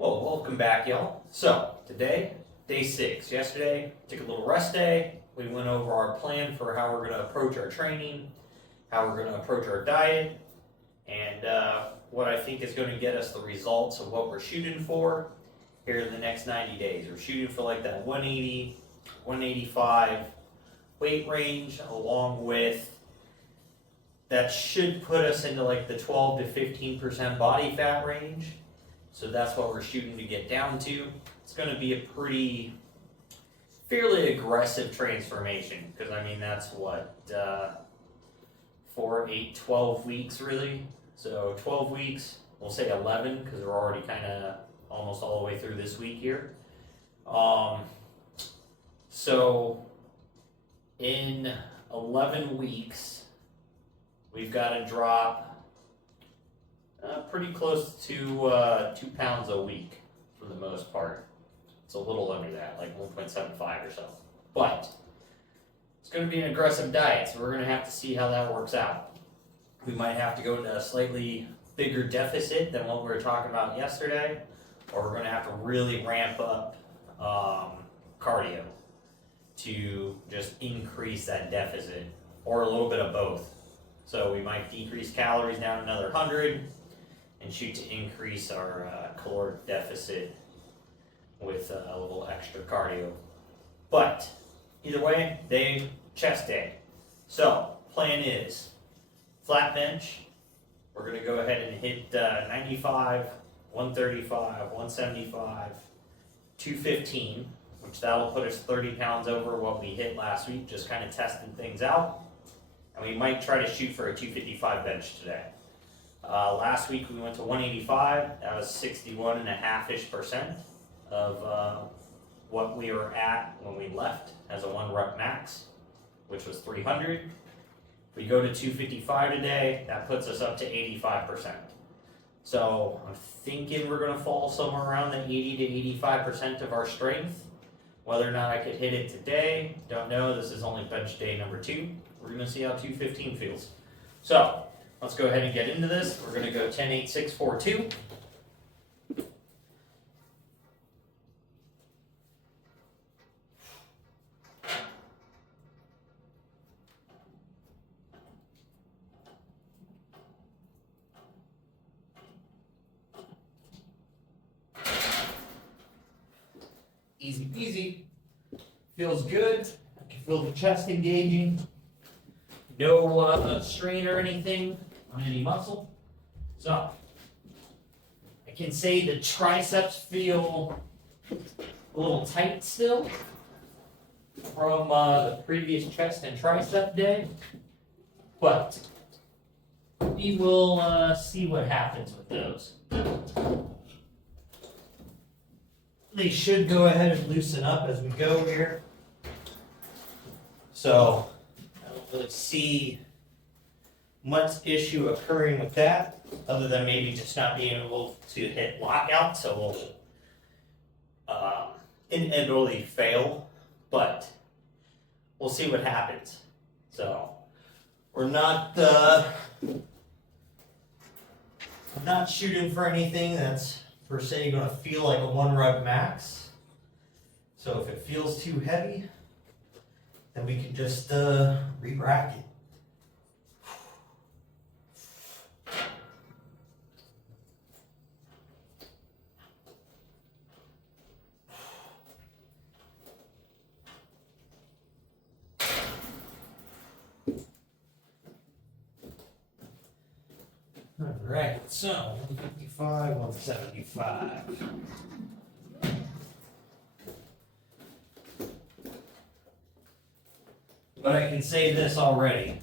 Well, welcome back, y'all. So, today, day 6. Yesterday, took a little rest day. We went over our plan for how we're going to approach our training, how we're going to approach our diet, and what I think is going to get us the results of what we're shooting for here in the next 90 days. We're shooting for like that 180, 185 weight range, along with that should put us into like the 12 to 15% body fat range. So that's what we're shooting to get down to. It's going to be a fairly aggressive transformation, because I mean that's what 4, 8, 12 weeks really. So 12 weeks, we'll say 11 because we're already kind of almost all the way through this week here. So in 11 weeks, we've got to drop pretty close to 2 pounds a week for the most part. It's a little under that, like 1.75 or so. But it's going to be an aggressive diet, so we're going to have to see how that works out. We might have to go into a slightly bigger deficit than what we were talking about yesterday, or we're going to have to really ramp up cardio to just increase that deficit, or a little bit of both. So we might decrease calories down another 100 and shoot to increase our caloric deficit with a little extra cardio. But either way, chest day. So plan is flat bench. We're going to go ahead and hit 95, 135, 175, 215, which that'll put us 30 pounds over what we hit last week, just kind of testing things out. And we might try to shoot for a 255 bench today. Last week we went to 185. That was 61.5% of what we were at when we left as a 1 rep max, which was 300. If we go to 255 today, that puts us up to 85%. So I'm thinking we're going to fall somewhere around the 80 to 85% of our strength. Whether or not I could hit it today, don't know. This is only bench day number 2. We're going to see how 215 feels. So let's go ahead and get into this. We're going to go 10, 8, 6, 4, 2. Easy peasy. Feels good. I can feel the chest engaging. No strain or anything on any muscle. So I can say the triceps feel a little tight still from the previous chest and tricep day, but we will see what happens with those. They should go ahead and loosen up as we go here. So I don't really see much issue occurring with that, other than maybe just not being able to hit lockout, so we'll inevitably fail, but we'll see what happens. So we're not shooting for anything that's per se going to feel like a 1 rep max. So if it feels too heavy, then we can just re-rack it. All right, so 155, 175. But I can say this already.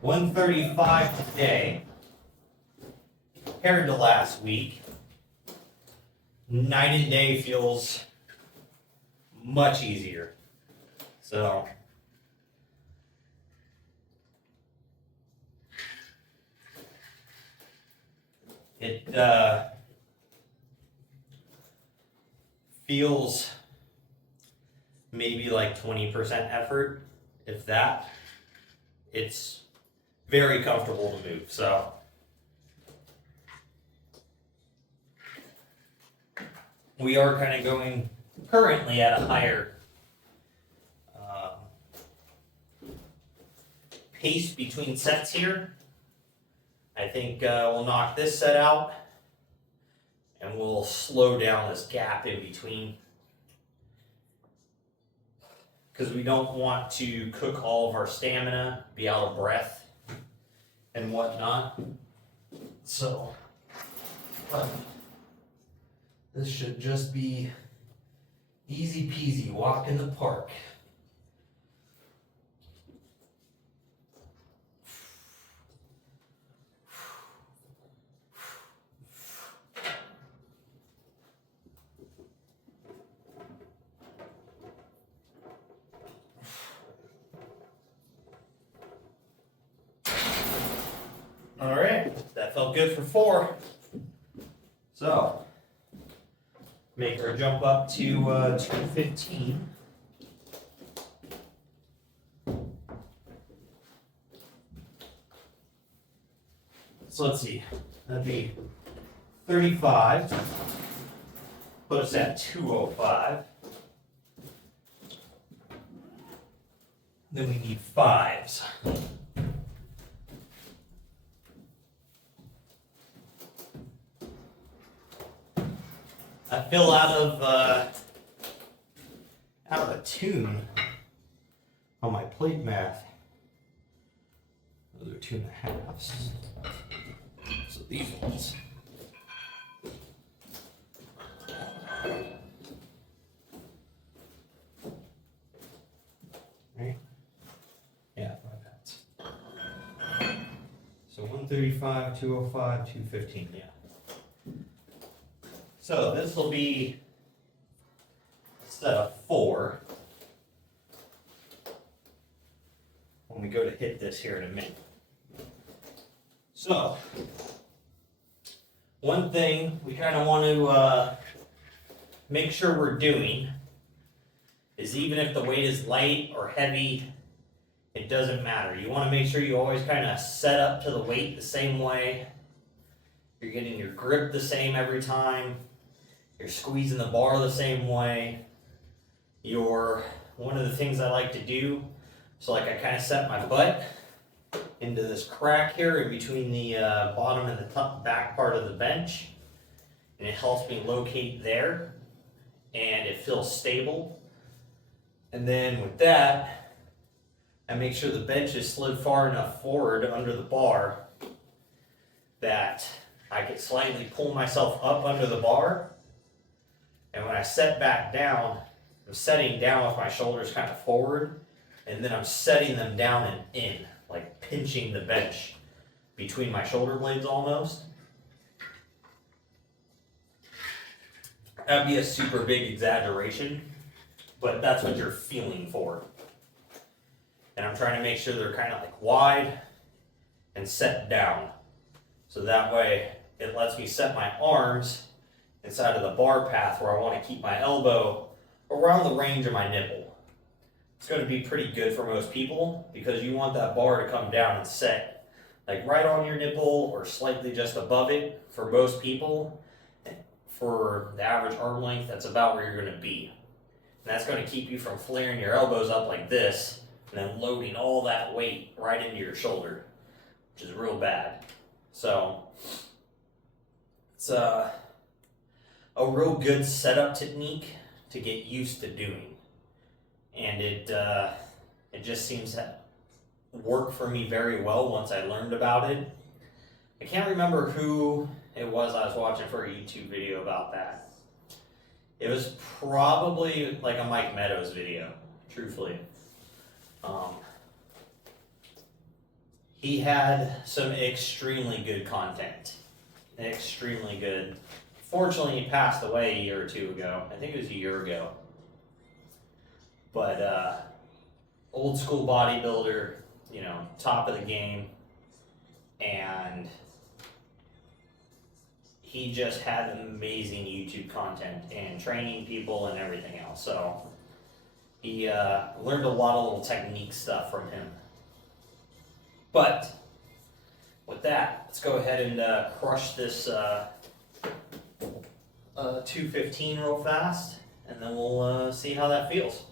135 today, compared to last week, night and day feels much easier. So it feels maybe like 20% effort, if that. It's very comfortable to move, so we are kind of going currently at a higher pace between sets here. I think we'll knock this set out and we'll slow down this gap in between, because we don't want to cook all of our stamina, be out of breath and whatnot. So this should just be easy peasy, walk in the park. All right, that felt good for 4. So, make her jump up to 215. So let's see, that'd be 35. Put us at 205. Then we need 5s. I feel out of tune on my plate math. Those are 2.5s. So these ones. Right? Yeah, 5 pounds. So 135, 205, 215, yeah. So this will be a set of 4 when we go to hit this here in a minute. So, one thing we kind of want to make sure we're doing is, even if the weight is light or heavy, it doesn't matter. You want to make sure you always kind of set up to the weight the same way. You're getting your grip the same every time. You're squeezing the bar the same way. One of the things I like to do, so like I kind of set my butt into this crack here in between the bottom and the top back part of the bench, and it helps me locate there, and it feels stable. And then with that, I make sure the bench is slid far enough forward under the bar that I can slightly pull myself up under the bar. And when I set back down, I'm setting down with my shoulders kind of forward, and then I'm setting them down and in, like pinching the bench between my shoulder blades almost. That'd be a super big exaggeration, but that's what you're feeling for. And I'm trying to make sure they're kind of like wide and set down. So that way it lets me set my arms inside of the bar path where I want to keep my elbow around the range of my nipple. It's going to be pretty good for most people because you want that bar to come down and set like right on your nipple or slightly just above it. For most people, for the average arm length, that's about where you're going to be. And that's going to keep you from flaring your elbows up like this and then loading all that weight right into your shoulder, which is real bad. So it's a real good setup technique to get used to doing. And it just seems to work for me very well once I learned about it. I can't remember who it was I was watching for a YouTube video about that. It was probably like a Mike Meadows video, truthfully. He had some extremely good content. Extremely good. Fortunately, he passed away a year or two ago. I think it was a year ago. But old school bodybuilder, you know, top of the game. And he just had amazing YouTube content and training people and everything else. So he learned a lot of little technique stuff from him. But with that, let's go ahead and crush this 215 real fast, and then we'll see how that feels.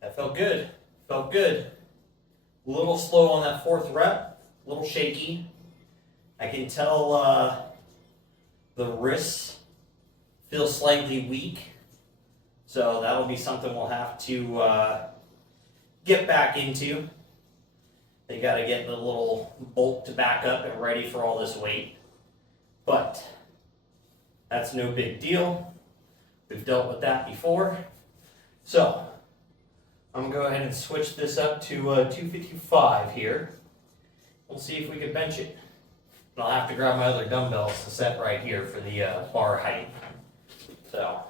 That felt good. Felt good. A little slow on that fourth rep. A little shaky. I can tell the wrists feel slightly weak. So that'll be something we'll have to get back into. They got to get the little bolt back up and ready for all this weight. But that's no big deal. We've dealt with that before. So I'm going to go ahead and switch this up to 255 here. We'll see if we can bench it. And I'll have to grab my other dumbbells to set right here for the bar height. So,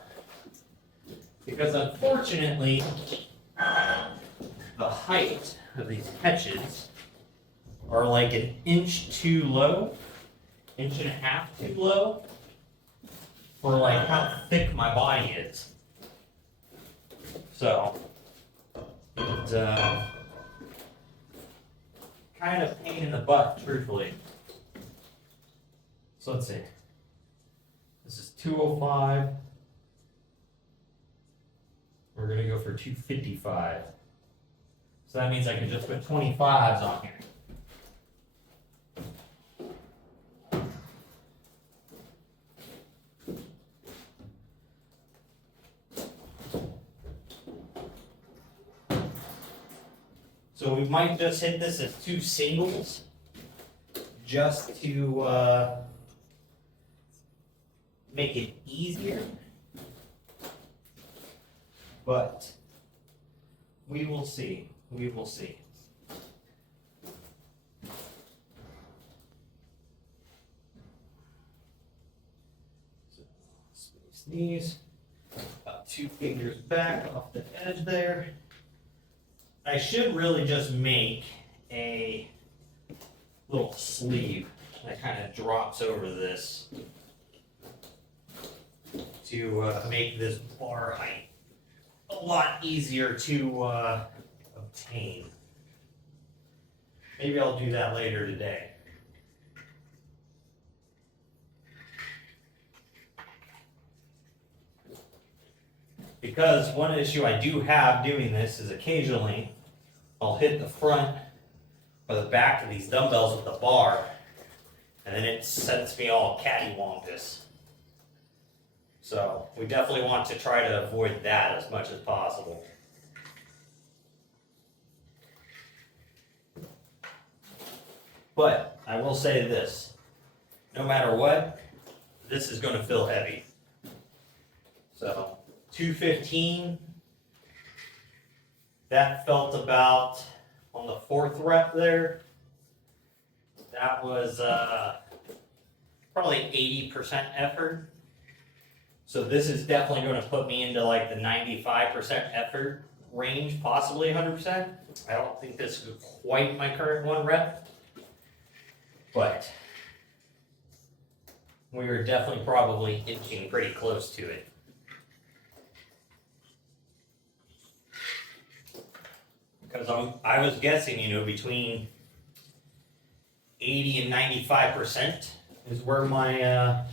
because unfortunately, the height of these catches are like an inch too low, inch and a half too low, for like how thick my body is. So, it's kind of pain in the butt, truthfully. So let's see. This is 205. We're going to go for 255. So that means I can just put 25s on here. So we might just hit this as 2 singles, just to make it easier. But we will see. We will see. So space these. About 2 fingers back off the edge there. I should really just make a little sleeve that kind of drops over this to make this bar height a lot easier to obtain. Maybe I'll do that later today. Because one issue I do have doing this is occasionally I'll hit the front or the back of these dumbbells with the bar, and then it sets me all cattywampus. So we definitely want to try to avoid that as much as possible. But I will say this, no matter what, this is going to feel heavy. So 215, that felt about on the 4th rep there. That was probably 80% effort. So this is definitely going to put me into like the 95% effort range, possibly 100%. I don't think this is quite my current 1 rep, but we were definitely probably inching pretty close to it. Because I was guessing, between 80 and 95% is where my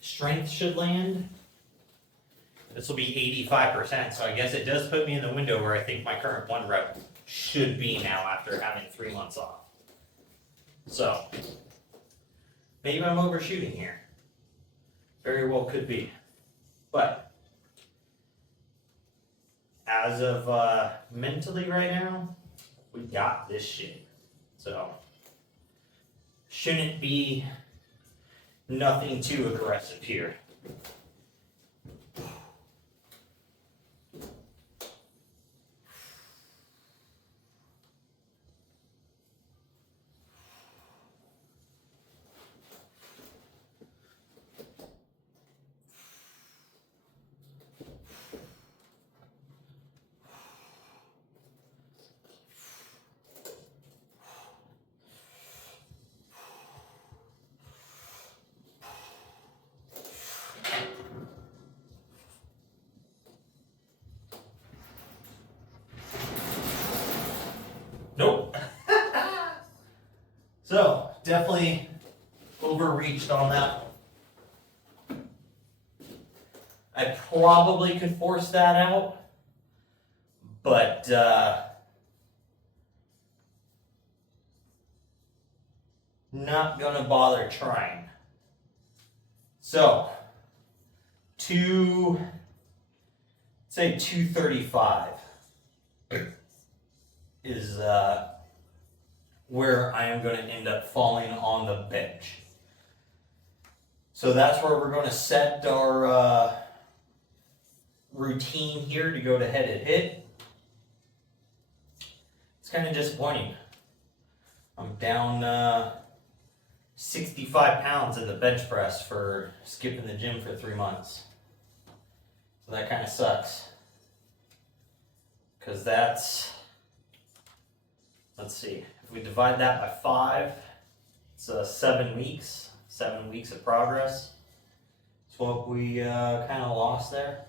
strength should land. This will be 85%, so I guess it does put me in the window where I think my current 1 rep should be now after having 3 months off. So, maybe I'm overshooting here. Very well could be. But as of mentally right now, we got this shit. So, shouldn't be nothing too aggressive here. Nope. So, definitely overreached on that one. I probably could force that out, but not gonna bother trying. So, say 235 is where I am going to end up falling on the bench. So that's where we're going to set our routine here to go to head and hit. It's kind of disappointing. I'm down 65 pounds in the bench press for skipping the gym for 3 months. So that kind of sucks. Because that's, let's see, if we divide that by 5, it's 7 weeks. 7 weeks of progress. That's what we kind of lost there.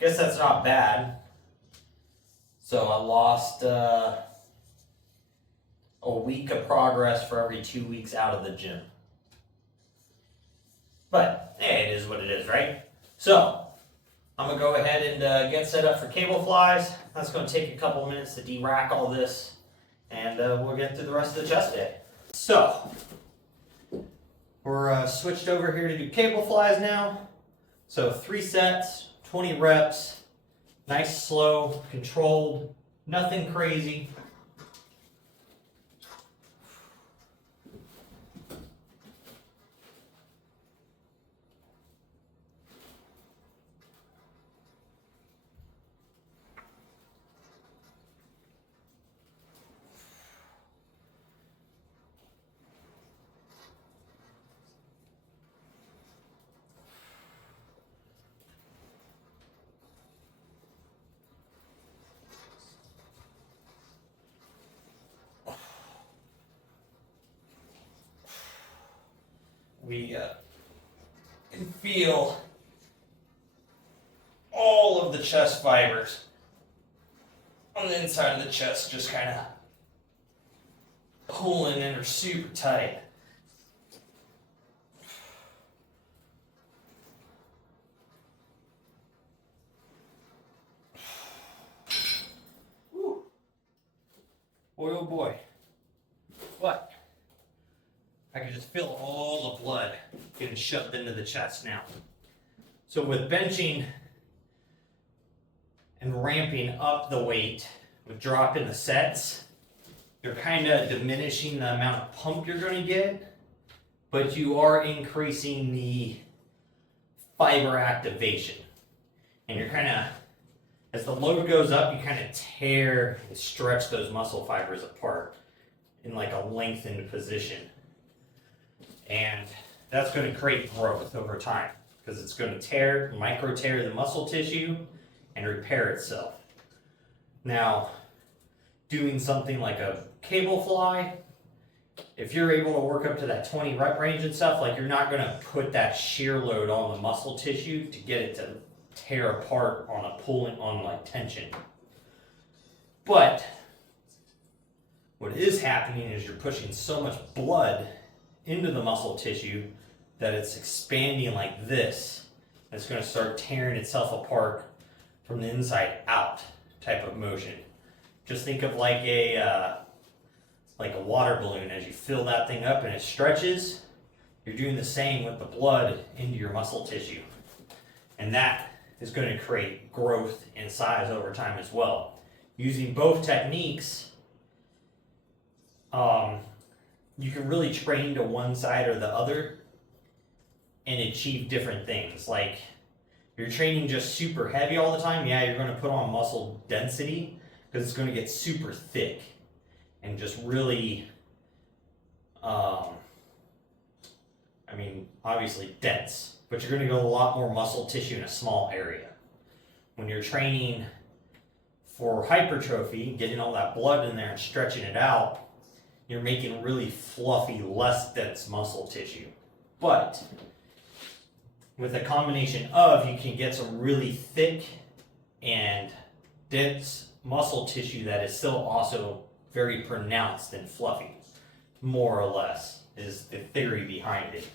Guess that's not bad. So I lost a week of progress for every 2 weeks out of the gym. But, hey, it is what it is, right? So, I'm going to go ahead and get set up for cable flies. That's going to take a couple of minutes to de-rack all this, and we'll get through the rest of the chest day. So, we're switched over here to do cable flies now. So 3 sets, 20 reps, nice, slow, controlled, nothing crazy. We can feel all of the chest fibers on the inside of the chest just kind of pulling in or super tight. Whew. Boy, oh boy. What? I can just feel all the blood getting shoved into the chest now. So with benching and ramping up the weight, with dropping the sets, you're kind of diminishing the amount of pump you're going to get, but you are increasing the fiber activation. And you're kind of, as the load goes up, you kind of tear and stretch those muscle fibers apart in like a lengthened position. And that's going to create growth over time because it's going to micro tear the muscle tissue and repair itself. Now, doing something like a cable fly, if you're able to work up to that 20 rep range and stuff, like you're not going to put that shear load on the muscle tissue to get it to tear apart on a pulling on like tension. But what is happening is you're pushing so much blood into the muscle tissue that it's expanding like this. It's going to start tearing itself apart from the inside out type of motion. Just think of like a water balloon. As you fill that thing up and it stretches, you're doing the same with the blood into your muscle tissue. And that is going to create growth and size over time as well. Using both techniques, you can really train to one side or the other and achieve different things. Like, you're training just super heavy all the time, yeah, you're going to put on muscle density because it's going to get super thick and just really, obviously dense, but you're going to get a lot more muscle tissue in a small area. When you're training for hypertrophy, getting all that blood in there and stretching it out, you're making really fluffy, less dense muscle tissue. But with a combination of, you can get some really thick and dense muscle tissue that is still also very pronounced and fluffy, more or less, is the theory behind it.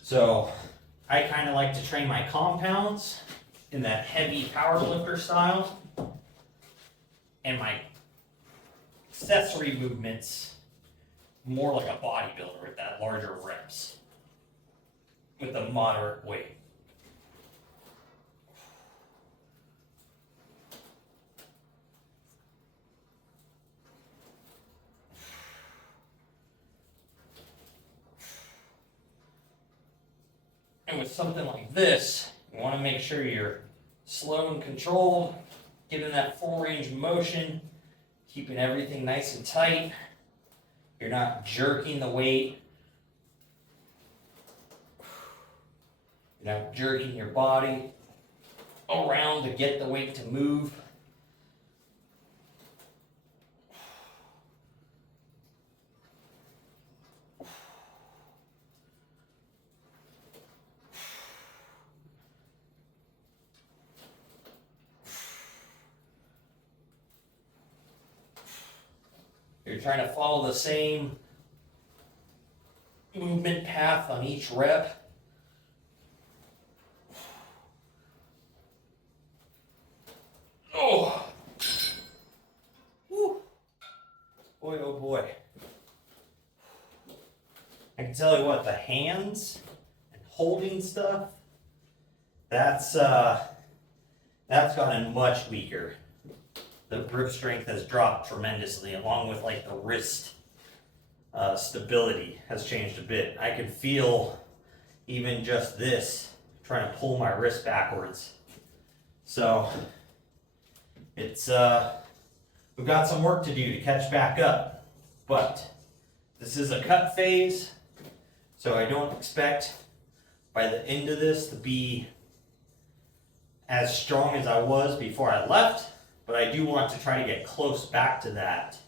So I kind of like to train my compounds in that heavy power lifter style, and my accessory movements more like a bodybuilder with that larger reps with a moderate weight. And with something like this, you want to make sure you're slow and controlled, getting that full range of motion, keeping everything nice and tight. You're not jerking the weight. You're not jerking your body around to get the weight to move. You're trying to follow the same movement path on each rep. Oh! Woo! Boy, oh boy. I can tell you what, the hands and holding stuff, that's gotten much weaker. The grip strength has dropped tremendously, along with like the wrist stability has changed a bit. I can feel even just this trying to pull my wrist backwards. So it's we've got some work to do to catch back up, but this is a cut phase, so I don't expect by the end of this to be as strong as I was before I left. But I do want to try to get close back to that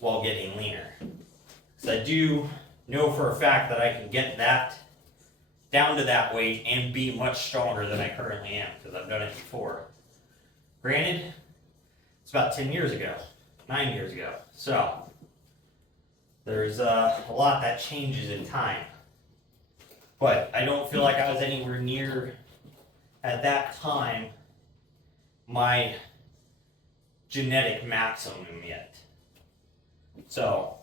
while getting leaner. Because I do know for a fact that I can get that down to that weight and be much stronger than I currently am, because I've done it before. Granted, it's about 10 years ago, 9 years ago. So there's a lot that changes in time. But I don't feel like I was anywhere near, at that time, my genetic maximum yet. So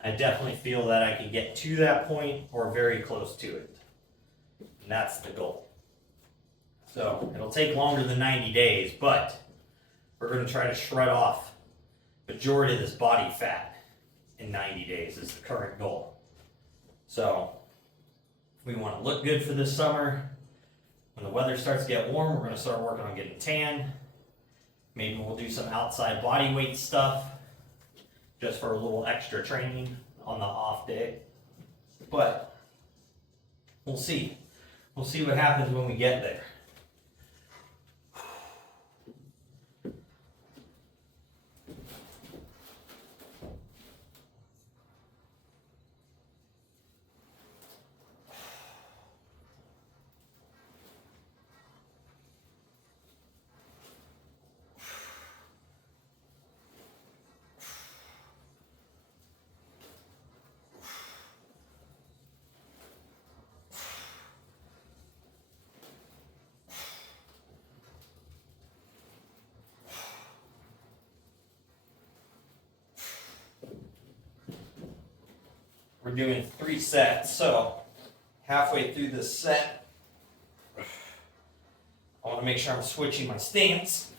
I definitely feel that I can get to that point or very close to it. And that's the goal. So it'll take longer than 90 days, but we're going to try to shred off majority of this body fat in 90 days is the current goal. So if we want to look good for this summer, when the weather starts to get warm, we're going to start working on getting tan. Maybe we'll do some outside body weight stuff just for a little extra training on the off day. But we'll see. We'll see what happens when we get there. We're doing 3 sets, so halfway through this set, I want to make sure I'm switching my stance.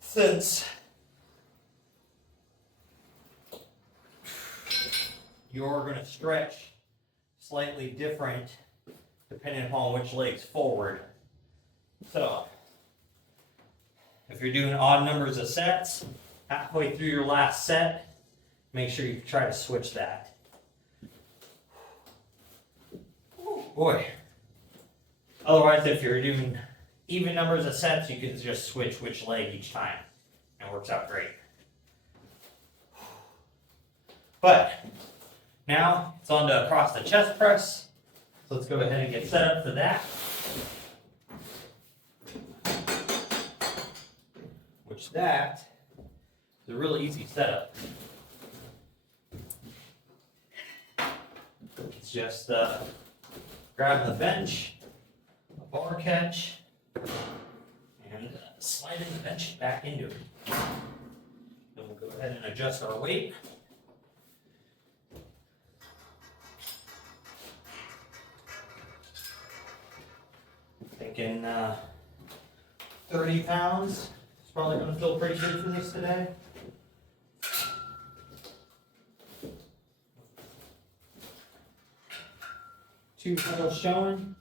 Since you're going to stretch slightly different depending upon which leg's forward. So if you're doing odd numbers of sets, halfway through your last set, make sure you try to switch that. Ooh, boy. Otherwise, if you're doing even numbers of sets, you can just switch which leg each time. It works out great. But now it's on to across the chest press. So let's go ahead and get set up for that. Which that is a really easy setup. It's just grabbing the bench, a bar catch, and sliding the bench back into it. Then we'll go ahead and adjust our weight. Thinking 30 pounds is probably going to feel pretty good for this today. Two pedals showing.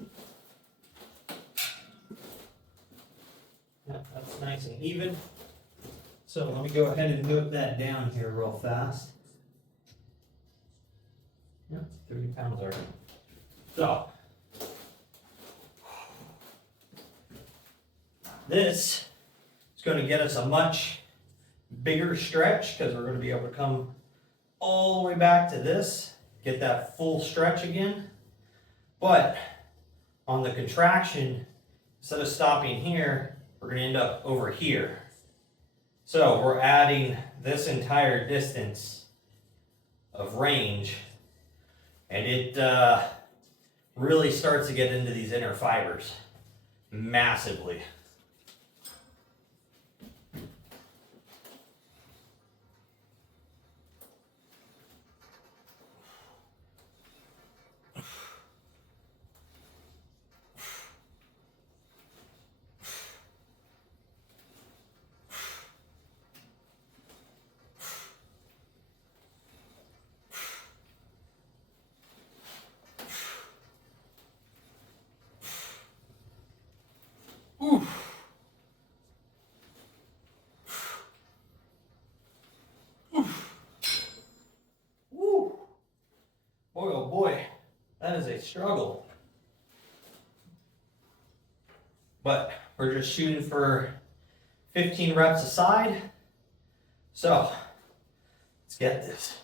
Yep, that's nice and even. So let me go ahead and note that down here real fast. Yep, 30 pounds already. So this is going to get us a much bigger stretch because we're going to be able to come all the way back to this, get that full stretch again. But on the contraction, instead of stopping here, we're going to end up over here. So we're adding this entire distance of range, and it really starts to get into these inner fibers massively. Boy, oh boy, that is a struggle. But we're just shooting for 15 reps a side. So, let's get this.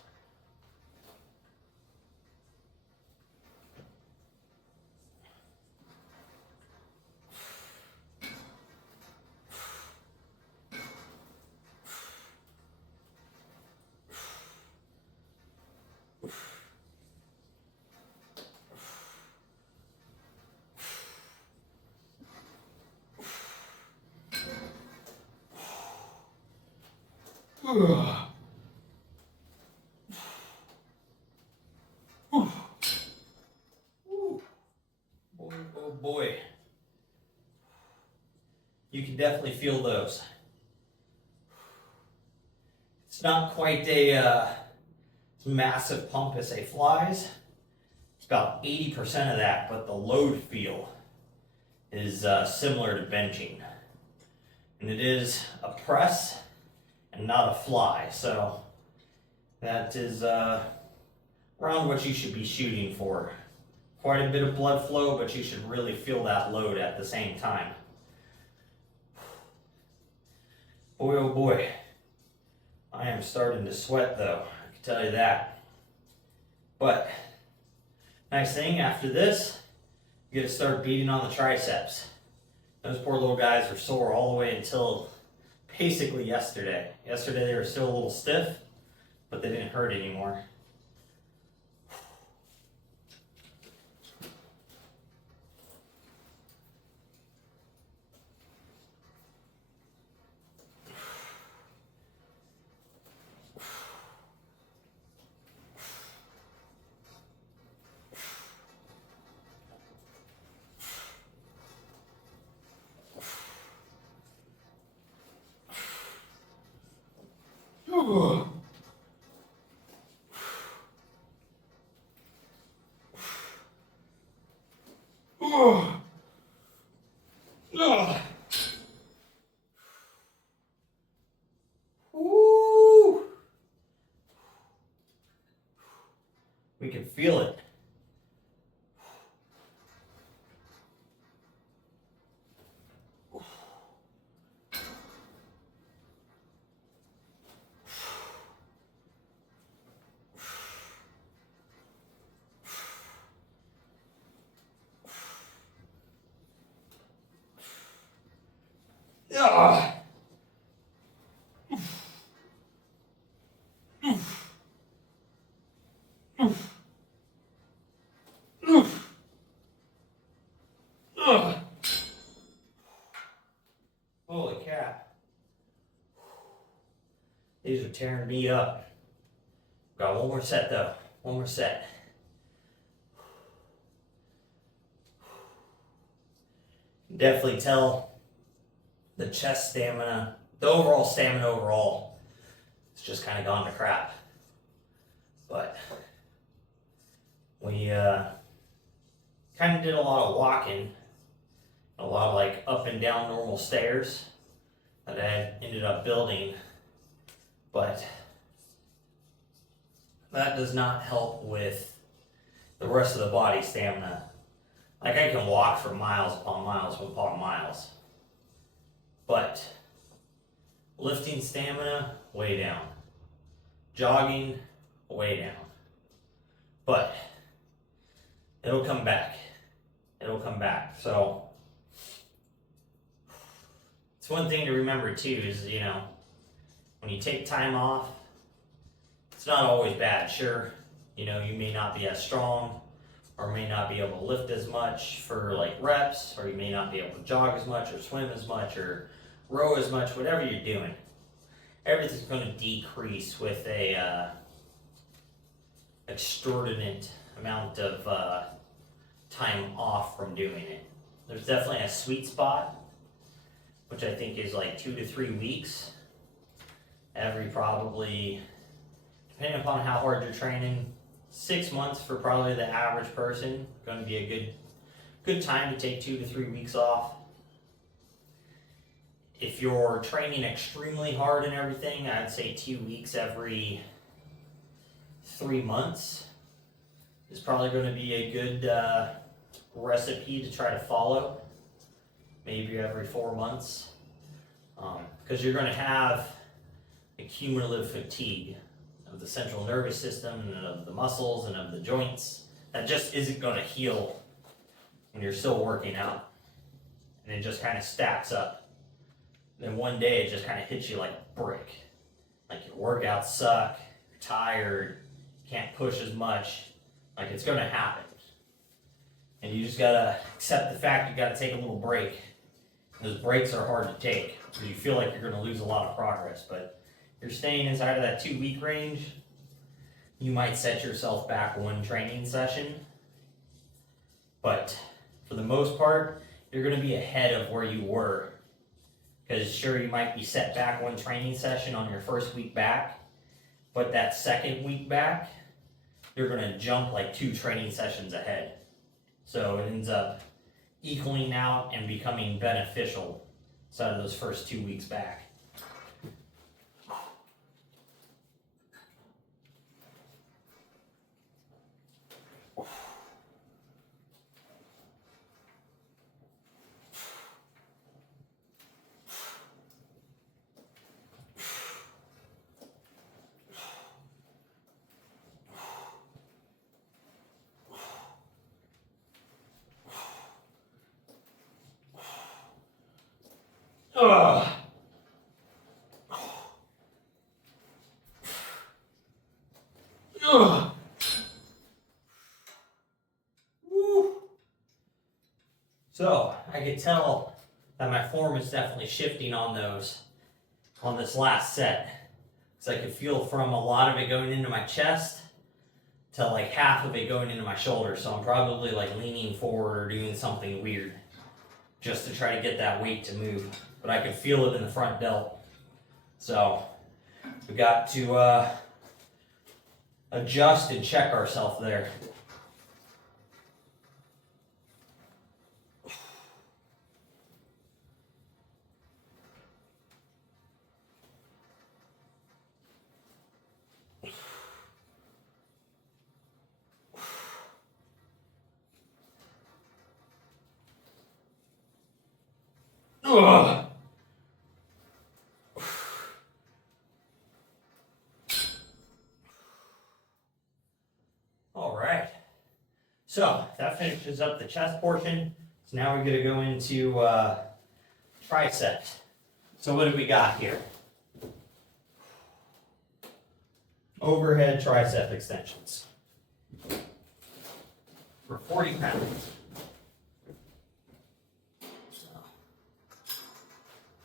Boy, oh boy. You can definitely feel those. It's not quite a massive pump as a flies. It's about 80% of that, but the load feel is similar to benching. And it is a press and not a fly, so that is around what you should be shooting for. Quite a bit of blood flow, but you should really feel that load at the same time. Boy, oh boy, I am starting to sweat though, I can tell you that. But, nice thing, after this, you get to start beating on the triceps. Those poor little guys were sore all the way until basically yesterday. Yesterday they were still a little stiff, but they didn't hurt anymore. Woo! We can feel it. Holy crap. These are tearing me up. Got one more set though. One more set. Definitely tell the chest stamina, the overall stamina overall, it's just kind of gone to crap. But we kind of did a lot of walking, a lot of like up and down normal stairs that I ended up building, but that does not help with the rest of the body stamina. Like I can walk for miles upon miles upon miles, but lifting stamina, way down. Jogging, way down. But it'll come back. It'll come back. So it's one thing to remember too is, you know, when you take time off, it's not always bad. Sure, you know, you may not be as strong or may not be able to lift as much for like reps, or you may not be able to jog as much or swim as much or row as much, whatever you're doing. Everything's going to decrease with a extraordinary amount of time off from doing it. There's definitely a sweet spot, which I think is like 2 to 3 weeks. Every probably, depending upon how hard you're training, 6 months for probably the average person. Going to be a good time to take 2 to 3 weeks off. If you're training extremely hard and everything, I'd say 2 weeks every 3 months is probably going to be a good recipe to try to follow. Maybe every 4 months, because you're going to have a cumulative fatigue of the central nervous system and of the muscles and of the joints that just isn't going to heal when you're still working out, and it just kind of stacks up. Then one day it just kind of hits you like a brick. Like your workouts suck, you're tired, can't push as much. Like it's gonna happen. And you just gotta accept the fact you gotta take a little break. Those breaks are hard to take because you feel like you're gonna lose a lot of progress. But if you're staying inside of that 2 week range, you might set yourself back one training session. But for the most part, you're gonna be ahead of where you were. Because sure, you might be set back one training session on your first week back, but that second week back, you're going to jump like 2 training sessions ahead. So it ends up equaling out and becoming beneficial inside of those first 2 weeks back. Ugh. Ugh. Woo. So I could tell that my form is definitely shifting on this last set. Because I could feel from a lot of it going into my chest to like half of it going into my shoulder. So I'm probably like leaning forward or doing something weird just to try to get that weight to move. But I can feel it in the front delt. So we got to adjust and check ourselves there. Ugh. All right, so that finishes up the chest portion. So now we're going to go into triceps. So what do we got here? Overhead tricep extensions for 40 pounds. So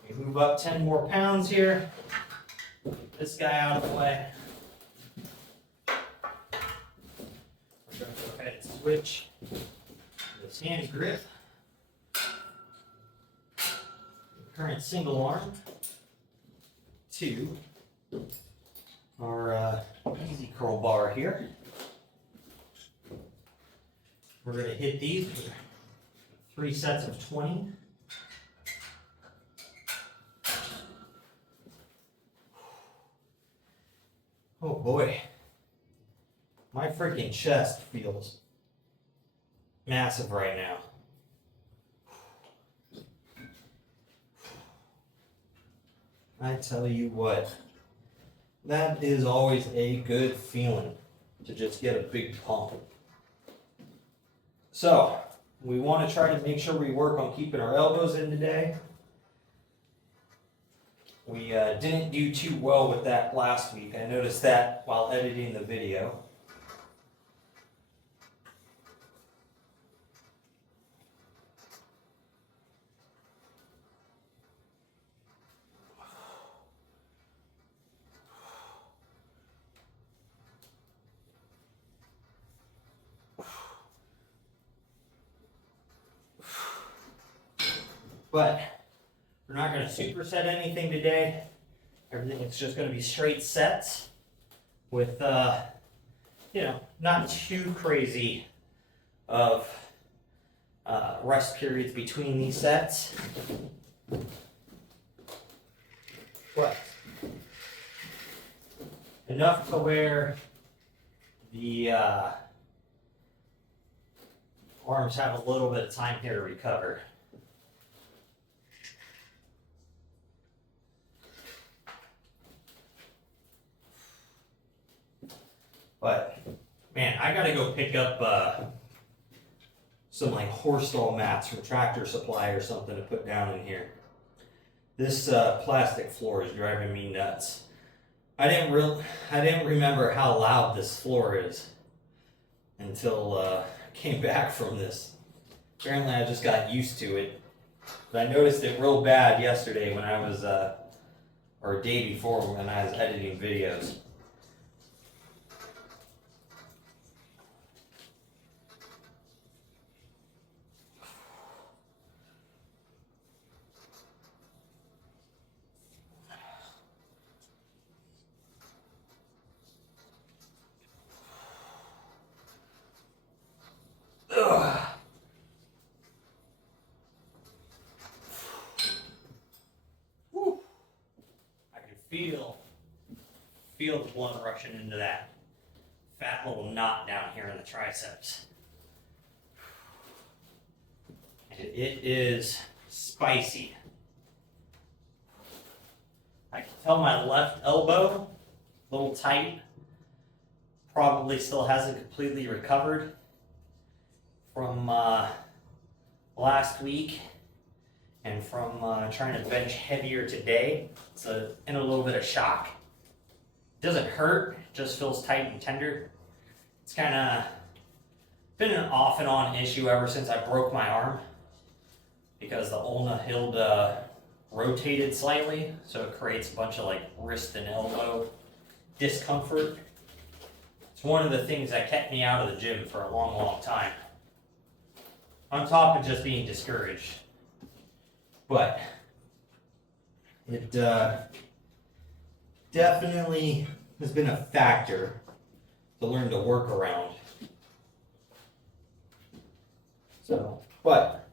we move up 10 more pounds here. Get this guy out of the way. We're going to go ahead and switch this hand grip. Current single arm to our easy curl bar here. We're going to hit these with 3 sets of 20. Oh boy, my freaking chest feels massive right now. I tell you what, that is always a good feeling to just get a big pump. So, we want to try to make sure we work on keeping our elbows in today. We didn't do too well with that last week. I noticed that while editing the video. But we're not going to superset anything today. Everything is just going to be straight sets with, not too crazy of rest periods between these sets. But enough to where the arms have a little bit of time here to recover. But man, I gotta go pick up some like horse stall mats from Tractor Supply or something to put down in here. This plastic floor is driving me nuts. I didn't remember how loud this floor is until I came back from this. Apparently, I just got used to it. But I noticed it real bad yesterday when I was, or day before when I was editing videos. Ugh. Whew. I can feel the blood rushing into that fat little knot down here in the triceps. And it is spicy. I can tell my left elbow, a little tight, probably still hasn't completely recovered from last week and from trying to bench heavier today. It's in a little bit of shock. It doesn't hurt, just feels tight and tender. It's kind of been an off and on issue ever since I broke my arm because the ulna hild rotated slightly, so it creates a bunch of like wrist and elbow discomfort. It's one of the things that kept me out of the gym for a long, long time. On top of just being discouraged. But it definitely has been a factor to learn to work around. So, but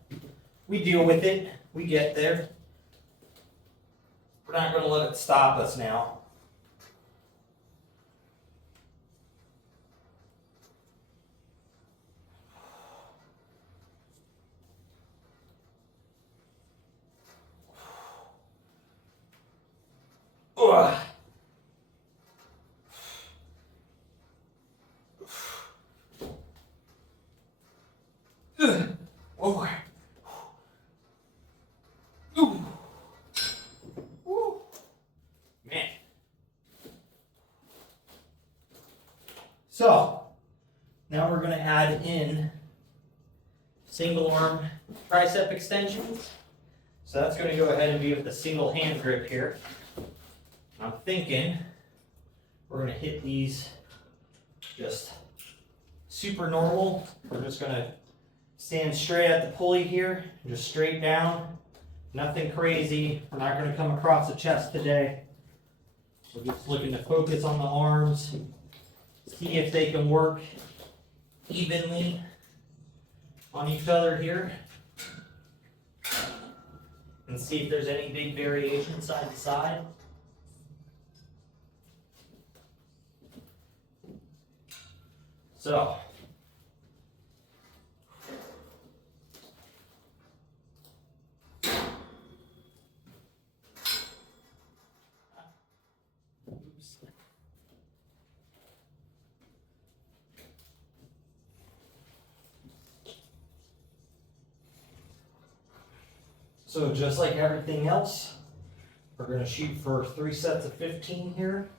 we deal with it. We get there. We're not going to let it stop us now. Ugh. Oh. Ooh. So, now we're gonna add in single arm tricep extensions. So that's gonna go ahead and be with the single hand grip here. I'm thinking we're gonna hit these just super normal. We're just gonna stand straight at the pulley here, just straight down. Nothing crazy. We're not gonna come across the chest today. We're just looking to focus on the arms, see if they can work evenly on each other here, and see if there's any big variation side to side. So, So just like everything else, we're going to shoot for 3 sets of 15 here.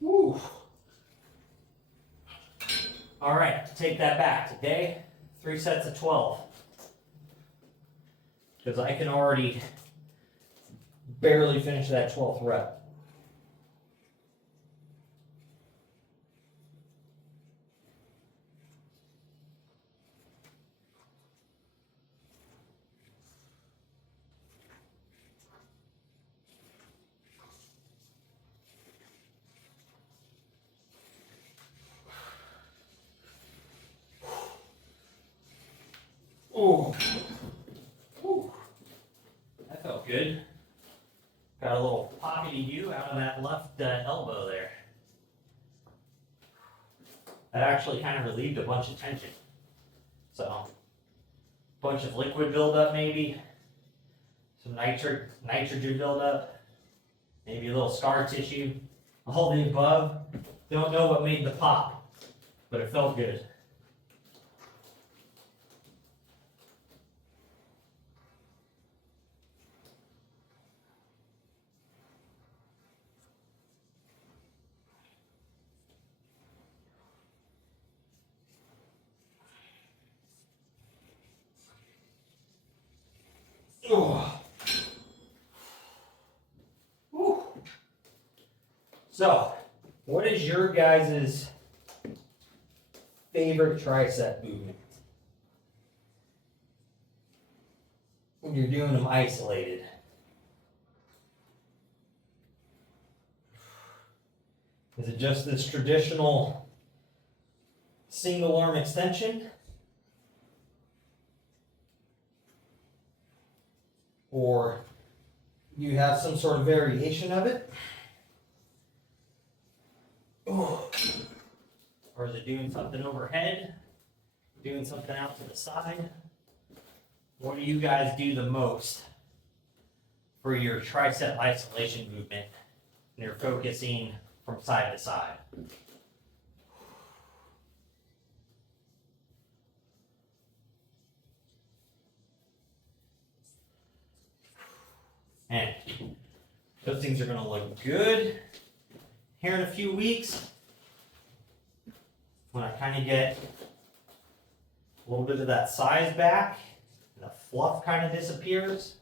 Woo. All right, take that back. Today, 3 sets of 12. Because I can already barely finish that 12th rep. Oh, that felt good. Got a little pockety view out of that left elbow there. That actually kind of relieved a bunch of tension. So, bunch of liquid buildup maybe, some nitrogen buildup, maybe a little scar tissue, all the above. Don't know what made the pop, but it felt good. Oh. Whew. So, what is your guys' favorite tricep movement when you're doing them isolated? Is it just this traditional single arm extension? Or you have some sort of variation of it? Or is it doing something overhead? Doing something out to the side? What do you guys do the most for your tricep isolation movement when you're focusing from side to side? And those things are going to look good here in a few weeks when I kind of get a little bit of that size back and the fluff kind of disappears.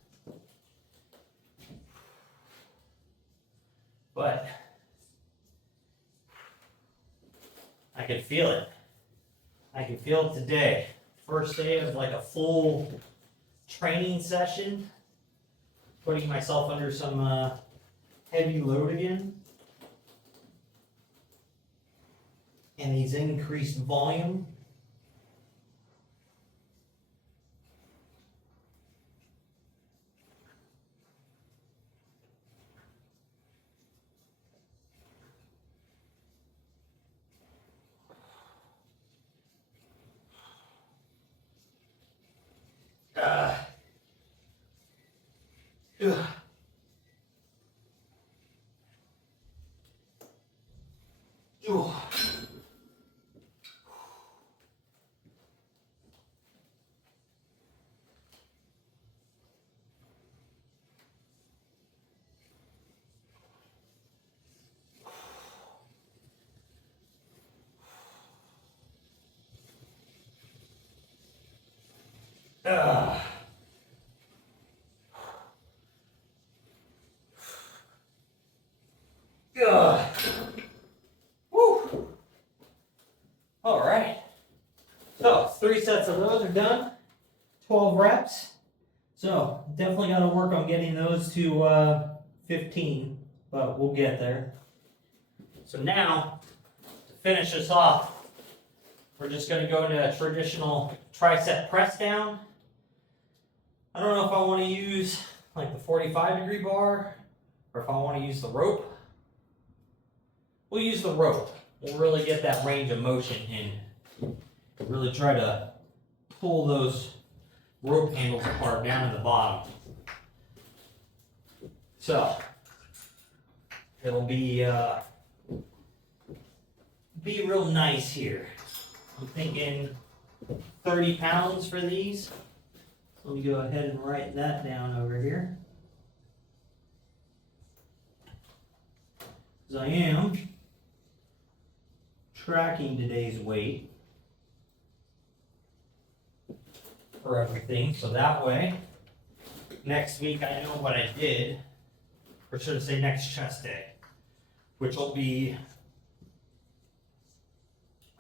But I can feel it. I can feel it today. First day of like a full training session. Putting myself under some heavy load again. And these increased volume. Ugh. Ugh. Woo. All right. So 3 sets of those are done. 12 reps. So definitely got to work on getting those to 15, but we'll get there. So now, to finish this off, we're just going to go into a traditional tricep press down. I don't know if I want to use like the 45-degree bar or if I want to use the rope. We'll use the rope. We'll really get that range of motion in. Really try to pull those rope handles apart down to the bottom. So it'll be real nice here. I'm thinking 30 pounds for these. Let me go ahead and write that down over here. Because I am tracking today's weight for everything, so that way next week I know what I did, or should I say next chest day, which will be,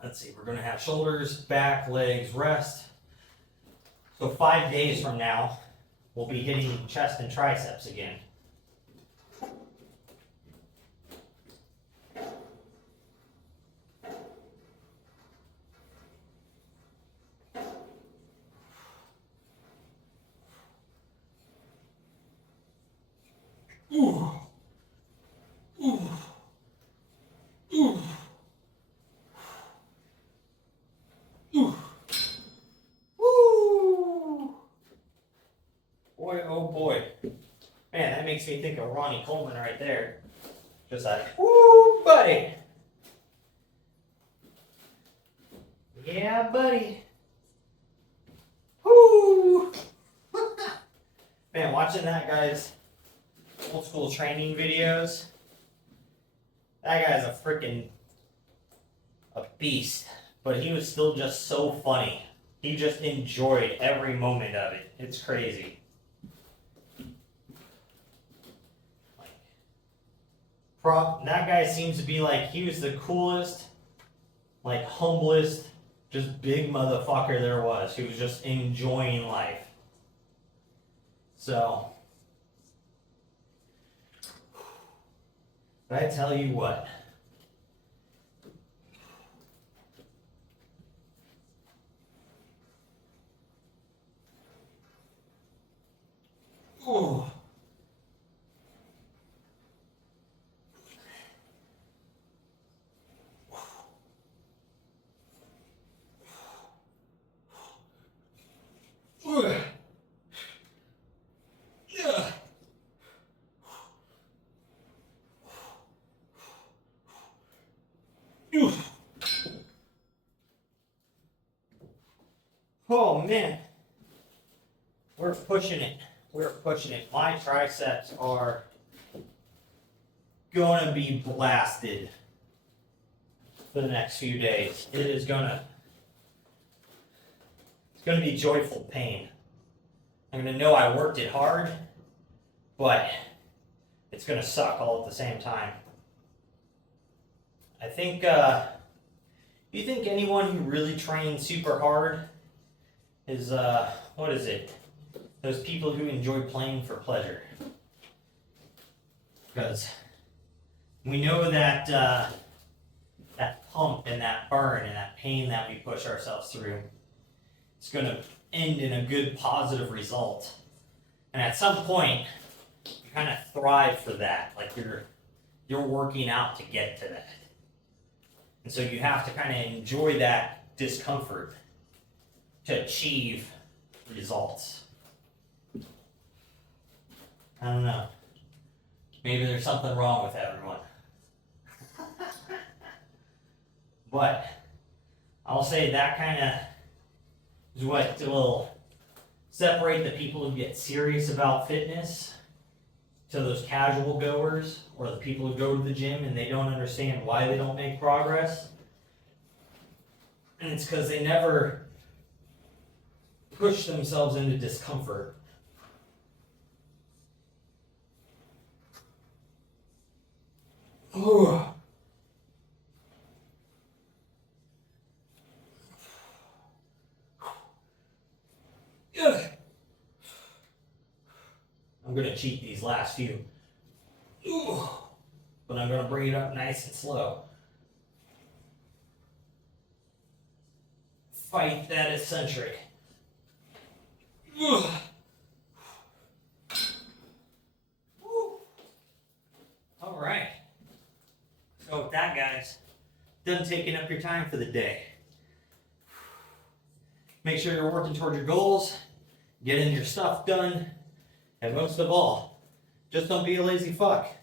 let's see, we're going to have shoulders, back, legs, rest. So 5 days from now, we'll be hitting chest and triceps again. Ooh. Ooh. Ooh. Ooh. Woo! Boy, oh boy. Man, that makes me think of Ronnie Coleman right there. Just like, woo, buddy. Yeah, buddy. Woo! Man, watching that guy's old school training videos, that guy's a beast, but he was still just so funny. He just enjoyed every moment of it. It's crazy. That guy seems to be like, he was the coolest, like humblest, just big motherfucker there was, who was just enjoying life. So but I tell you what, ooh. Yeah. Oh man, we're pushing it. We're pushing it. My triceps are gonna be blasted for the next few days. It's gonna be joyful pain. I'm gonna know I worked it hard, but it's gonna suck all at the same time. I think, you think anyone who really trains super hard is, what is it? Those people who enjoy playing for pleasure. Because we know that, that pump and that burn and that pain that we push ourselves through, it's gonna end in a good positive result. And at some point, you kind of thrive for that. Like you're working out to get to that. And so you have to kind of enjoy that discomfort to achieve results. I don't know. Maybe there's something wrong with everyone. But I'll say that kind of is what will separate the people who get serious about fitness to those casual goers, or the people who go to the gym and they don't understand why they don't make progress. And it's because they never push themselves into discomfort. Ooh. Ugh. I'm gonna cheat these last few. Ooh. But I'm gonna bring it up nice and slow. Fight that eccentric. Ugh. Woo. All right. So with that, guys, done taking up your time for the day. Make sure you're working toward your goals, getting your stuff done, and most of all, just don't be a lazy fuck.